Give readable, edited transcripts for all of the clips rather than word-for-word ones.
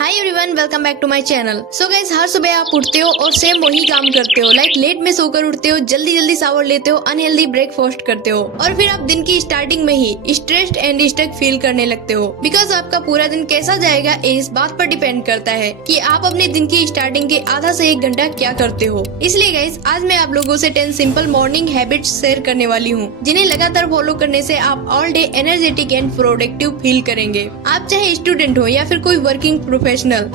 Hi everyone, welcome back to my channel. So guys, हर सुबह आप उठते हो और सेम वही काम करते हो। लाइक लेट में सोकर उठते हो, जल्दी जल्दी शावर लेते हो, अनहेल्दी ब्रेकफास्ट करते हो और फिर आप दिन की स्टार्टिंग में ही स्ट्रेस्ड एंड स्टक फील करने लगते हो। बिकॉज आपका पूरा दिन कैसा जाएगा इस बात पर डिपेंड करता है कि आप अपने दिन की स्टार्टिंग के आधा से 1 घंटा क्या करते हो। इसलिए गाइस, आज मैं आप लोगों से 10 सिंपल मॉर्निंग हैबिट्स शेयर करने वाली हूँ, जिन्हें लगातार फॉलो करने से आप all day energetic and productive feel करेंगे। आप चाहे स्टूडेंट हो या फिर कोई वर्किंग प्रोफेशनल,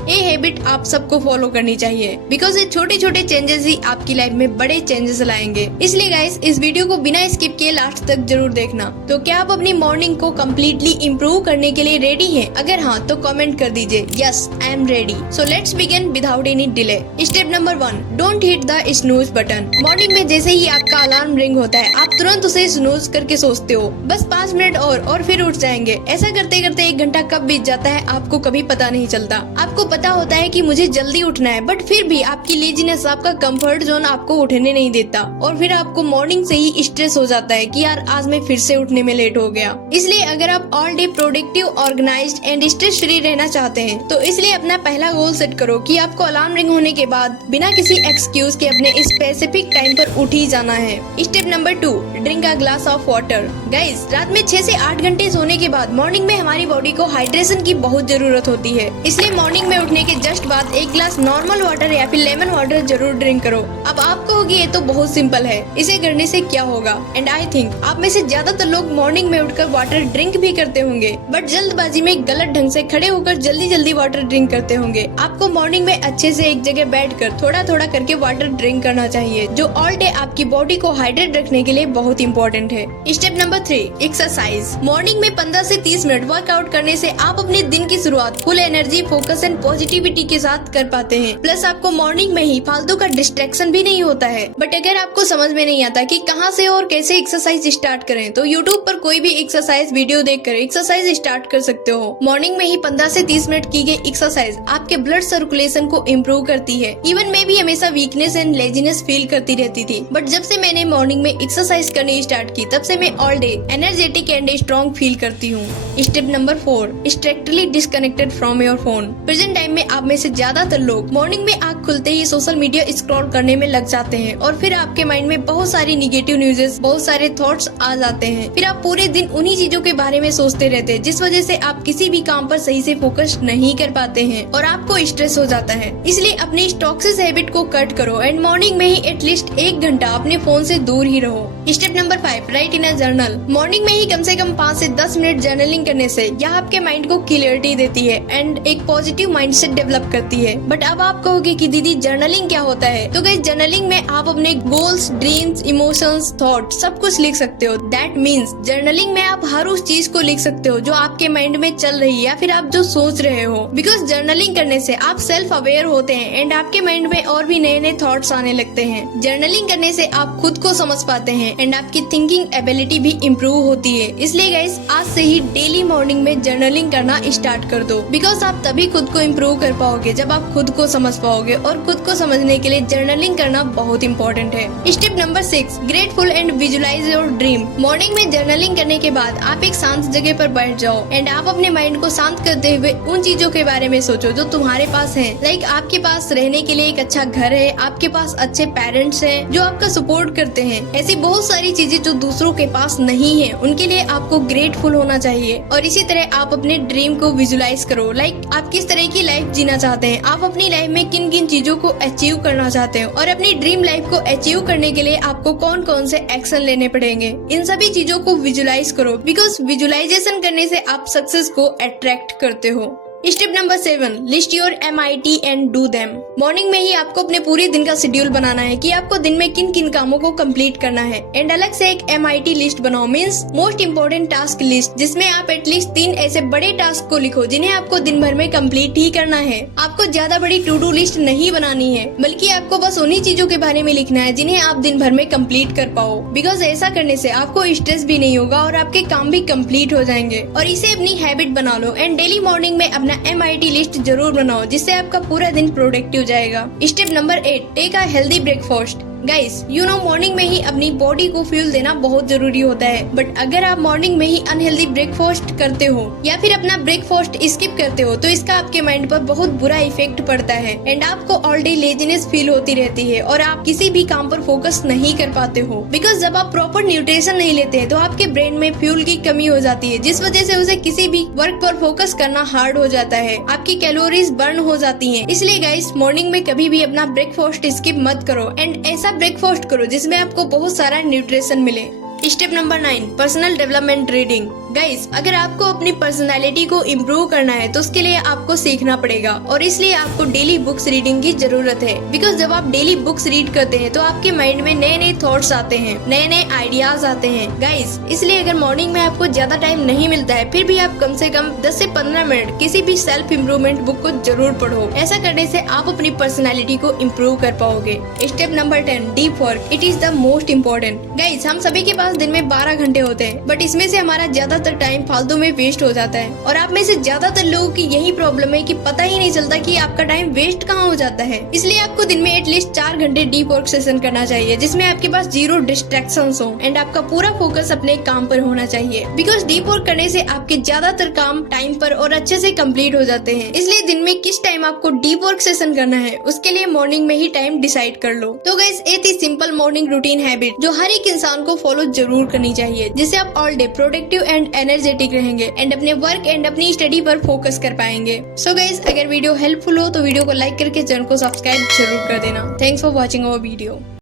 ये हैबिट आप सबको फॉलो करनी चाहिए। बिकॉज ये छोटे छोटे चेंजेस ही आपकी लाइफ में बड़े चेंजेस लाएंगे। इसलिए गाइस, इस वीडियो को बिना स्किप किए लास्ट तक जरूर देखना। तो क्या आप अपनी मॉर्निंग को कम्प्लीटली इम्प्रूव करने के लिए रेडी हैं? अगर हाँ तो कमेंट कर दीजिए yes I am ready. So let's begin without any delay. Step number 1, don't hit the snooze button. Morning में जैसे ही आपका अलार्म रिंग होता है, आप तुरंत उसे स्नूज करके सोचते हो बस 5 मिनट और फिर उठ जाएंगे। ऐसा करते करते 1 घंटा कब बीत जाता है आपको कभी पता नहीं चलता। आपको पता होता है कि मुझे जल्दी उठना है, बट फिर भी आपकी लेजीनेस, आपका कंफर्ट जोन आपको उठने नहीं देता और फिर आपको मॉर्निंग से ही स्ट्रेस हो जाता है कि यार आज मैं फिर से उठने में लेट हो गया। इसलिए अगर आप all day productive, organised and stress free रहना चाहते हैं तो इसलिए अपना पहला गोल सेट करो कि आपको अलार्म रिंग होने के बाद बिना किसी एक्सक्यूज के अपने स्पेसिफिक टाइम पर उठ ही जाना है। Step number 2, drink a glass of water. Guys, रात में 6 से 8 घंटे सोने के बाद मॉर्निंग में हमारी बॉडी को हाइड्रेशन की बहुत जरूरत होती है। इसलिए मॉर्निंग में उठने के जस्ट बाद 1 ग्लास नॉर्मल वाटर या फिर लेमन वाटर जरूर ड्रिंक करो। अब आप कहोगे ये तो बहुत सिंपल है, इसे करने से क्या होगा? एंड आई थिंक आप में से ज्यादातर लोग मॉर्निंग में उठकर वाटर ड्रिंक भी करते होंगे, बट जल्दबाजी में गलत ढंग से खड़े होकर जल्दी जल्दी वाटर ड्रिंक करते होंगे। आपको मॉर्निंग में अच्छे से एक जगह बैठकर थोड़ा थोड़ा करके वाटर ड्रिंक करना चाहिए, जो ऑल डे आपकी बॉडी को हाइड्रेट रखने के लिए बहुत इंपॉर्टेंट है। Step number 3, exercise. मॉर्निंग में 15 से 30 मिनट वर्कआउट करने से आप अपने दिन की शुरुआत full energy, focus and positivity के साथ कर पाते हैं। प्लस आपको मॉर्निंग में ही फालतू का डिस्ट्रैक्शन भी नहीं होता है। बट अगर आपको समझ में नहीं आता कि कहां से और कैसे एक्सरसाइज स्टार्ट करें, तो YouTube पर कोई भी एक्सरसाइज वीडियो देखकर एक्सरसाइज स्टार्ट कर सकते हो। मॉर्निंग में ही 15 से 30 मिनट की गई एक्सरसाइज आपके ब्लड सर्कुलेशन को इम्प्रूव करती है। इवन मैं भी हमेशा वीकनेस एंड लेजीनेस फील करती रहती थी, बट जब से मैंने मॉर्निंग में एक्सरसाइज करनी स्टार्ट की, तब से मैं all day energetic and strong feel करती हूँ। Step number 4, strictly disconnected from your phone. Present time में आप में से ज्यादातर लोग मॉर्निंग में आँख खुलते ही सोशल मीडिया स्क्रॉल करने में लग जाते हैं और फिर आपके माइंड में बहुत सारी निगेटिव न्यूज़ेस, बहुत सारे थॉट्स आ जाते हैं। फिर आप पूरे दिन उन्हीं चीजों के बारे में सोचते रहते हैं, जिस वजह से आप किसी भी काम पर सही से फोकस नहीं कर पाते हैं और आपको स्ट्रेस हो जाता है। इसलिए अपनी इस टॉक्सिक हैबिट को कट करो एंड मॉर्निंग में ही एटलीस्ट 1 घंटा अपने फोन से दूर ही रहो। स्टेप नंबर 5, राइट इन अ जर्नल। मॉर्निंग में ही कम से कम 5 से 10 मिनट जर्नलिंग करने से यह आपके माइंड को क्लियरिटी देती है एंड एक पॉजिटिव माइंडसेट डेवलप करती है। बट अब आप कहोगे कि दीदी जर्नलिंग क्या होता है? तो गाइस, जर्नलिंग में आप अपने गोल्स, ड्रीम्स, इमोशंस, थॉट सब कुछ लिख सकते हो। दैट मीन्स जर्नलिंग में आप हर उस चीज को लिख सकते हो जो आपके माइंड में चल रही है या फिर आप जो सोच रहे हो। बिकॉज जर्नलिंग करने से आप सेल्फ अवेयर होते हैं एंड आपके माइंड में और भी नए नए थॉट्स आने लगते हैं। जर्नलिंग करने से आप खुद को समझ पाते हैं एंड आपकी थिंकिंग एबिलिटी भी इम्प्रूव होती है। इसलिए गाइस, आज से ही डेली मॉर्निंग में जर्नलिंग करना स्टार्ट कर दो। बिकॉज आप तभी खुद को इम्प्रूव कर पाओगे जब आप खुद को समझ पाओगे, और खुद को समझने के लिए जर्नलिंग करना बहुत इंपॉर्टेंट है। Step number 6, grateful and visualise your dream. Morning में जर्नलिंग करने के बाद आप एक शांत जगह पर बैठ जाओ एंड आप अपने माइंड को शांत करते हुए उन चीजों के बारे में सोचो जो तुम्हारे पास है। लाइक आपके पास रहने के लिए एक अच्छा घर है, आपके पास अच्छे पेरेंट्स हैं जो आपका सपोर्ट करते हैं। ऐसी बहुत सारी चीजें जो दूसरों के पास नहीं है, उनके लिए आपको ग्रेटफुल होना चाहिए। और इसी तरह आप अपने ड्रीम को विजुअलाइज करो। लाइक आप किस तरह की लाइफ जीना चाहते हैं, आप अपनी लाइफ में किन किन चीजों को अचीव करना चाहते हैं और अपनी ड्रीम लाइफ को अचीव करने के लिए आपको कौन कौन से एक्शन लेने पड़ेंगे, इन सभी चीजों को विजुअलाइज करो। बिकॉज विजुअलाइजेशन करने से आप सक्सेस को अट्रैक्ट करते हो। Step number 7, list your MIT and do them. Morning में ही आपको अपने पूरे दिन का शेड्यूल बनाना है कि आपको दिन में किन किन कामों को कंप्लीट करना है एंड अलग से एक MIT लिस्ट बनाओ, means most important task list, जिसमें आप एटलीस्ट 3 ऐसे बड़े टास्क को लिखो जिन्हें आपको दिन भर में कंप्लीट ही करना है। आपको ज्यादा बड़ी टू डू लिस्ट नहीं बनानी है, बल्कि आपको बस उन्हीं चीजों के बारे में लिखना है जिन्हें आप दिन भर में कंप्लीट कर पाओ। बिकॉज ऐसा करने से आपको स्ट्रेस भी नहीं होगा और आपके काम भी कंप्लीट हो जाएंगे। और इसे अपनी हैबिट बना लो एंड डेली मॉर्निंग में अपना MIT लिस्ट जरूर बनाओ, जिससे आपका पूरा दिन प्रोडक्टिव जाएगा। Step number 8, take a healthy breakfast. Guys you know morning में ही अपनी बॉडी को फ्यूल देना बहुत जरूरी होता है, बट अगर आप मॉर्निंग में ही अनहेल्दी ब्रेकफास्ट करते हो या फिर अपना ब्रेकफास्ट स्किप करते हो तो इसका आपके माइंड पर बहुत बुरा इफेक्ट पड़ता है एंड आपको ऑल डे लेजीनेस फील होती रहती है और आप किसी भी काम पर फोकस नहीं कर पाते हो। बिकॉज जब आप प्रॉपर न्यूट्रिशन नहीं लेते हैं तो आपके ब्रेन में फ्यूल की कमी हो जाती है, जिस वजह से उसे किसी भी वर्क पर फोकस करना हार्ड हो जाता है, आपकी कैलोरीज बर्न हो जाती हैं। इसलिए गाइस मॉर्निंग में कभी भी अपना ब्रेकफास्ट स्किप मत करो एंड ऐसा ब्रेकफास्ट करो जिसमें आपको बहुत सारा न्यूट्रिशन मिले। Step number 9, personal development reading. Guys अगर आपको अपनी पर्सनालिटी को इम्प्रूव करना है तो उसके लिए आपको सीखना पड़ेगा और इसलिए आपको डेली बुक्स रीडिंग की जरूरत है। बिकॉज जब आप डेली बुक्स रीड करते हैं तो आपके माइंड में नए नए थॉट्स आते हैं, नए नए आइडियाज आते हैं। गाइस इसलिए अगर मॉर्निंग में आपको ज्यादा टाइम नहीं मिलता है फिर भी आप कम से कम 10 से 15 मिनट किसी भी सेल्फ इम्प्रूवमेंट बुक को जरूर पढ़ो। ऐसा करने से आप अपनी पर्सनैलिटी को इम्प्रूव कर पाओगे। Step number 10, deep work. It is the most important. Guys हम सभी के पास दिन में 12 घंटे होते हैं, बट इसमें से हमारा ज्यादातर टाइम फालतू में वेस्ट हो जाता है और आप में से ज्यादातर लोगों की यही प्रॉब्लम है कि पता ही नहीं चलता कि आपका टाइम वेस्ट कहाँ हो जाता है। इसलिए आपको दिन में एटलीस्ट 4 घंटे डीप वर्क सेशन करना चाहिए जिसमें आपके पास 0 डिस्ट्रैक्शंस हो एंड आपका पूरा फोकस अपने काम पर होना चाहिए। बिकॉज डीप वर्क करने से आपके ज्यादातर काम टाइम पर और अच्छे से कंप्लीट हो जाते हैं। इसलिए दिन में किस टाइम आपको डीप वर्क सेशन करना है उसके लिए मॉर्निंग में ही टाइम डिसाइड कर लो। तो गाइस ये थी सिंपल मॉर्निंग रूटीन हैबिट जो हर एक इंसान को फॉलो जरूर करनी चाहिए, जिससे आप all day productive and energetic रहेंगे एंड अपने वर्क एंड अपनी स्टडी पर फोकस कर पाएंगे। सो गाइस अगर वीडियो हेल्पफुल हो तो वीडियो को लाइक करके चैनल को सब्सक्राइब जरूर कर देना। Thanks for watching our video.